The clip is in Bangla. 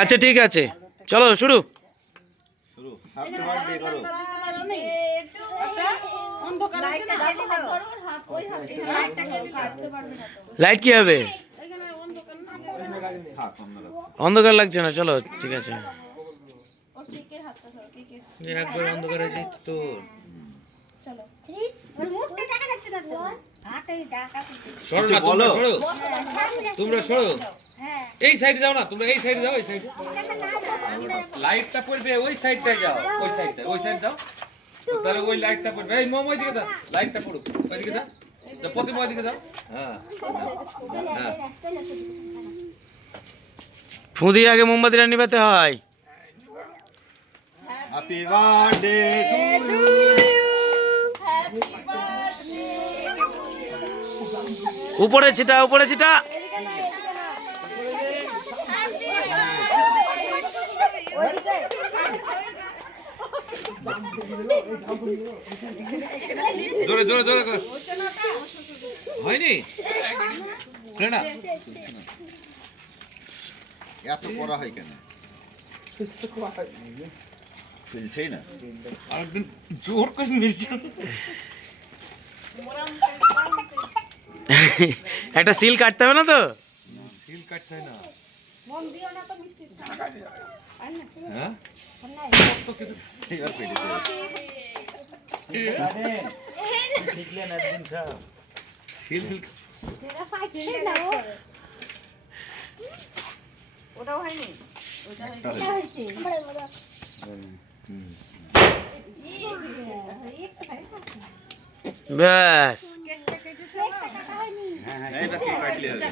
আচ্ছা ঠিক আছে, চলো শুরু। লাইট কি হবে? অন্ধকার লাগছে না, চলো ঠিক আছে। একবার অন্ধকার হয়ে যাচ্ছে তো। তোমরা সরো, এই সাইডে যাও না, তোমরা এই সাইডে যাও, এই সাইডে লাইটটা পড়বে, ওই সাইডটা যাও, ওই সাইডটা, ওই সাইড যাও। তাহলে ওই লাইটটা পড়বে, এই মোম ওইদিকে দাও, লাইটটা পড়ুক ওইদিকে দাও, প্রতিমা ওইদিকে দাও। হ্যাঁ হ্যাঁ, ফু দিয়ে আগে মোমবাতিটা নিভাতে হয়। Happy birthday to you. উপরে ছিটা, উপরে ছিটা। জোরে জোরে জোরে করে হয়নি না, এত পড়া হয় কেন? ফেলছেই না। আরেকদিন জোর করে মির্চি একটা সিল কাটতে হবে না তো? সিল কাটতে হয় না। হ্যাঁ এবার পেটেছে। সিল সিল ওটাও হয়নি, ব্যাস। এইবার কে কাটলে হবে?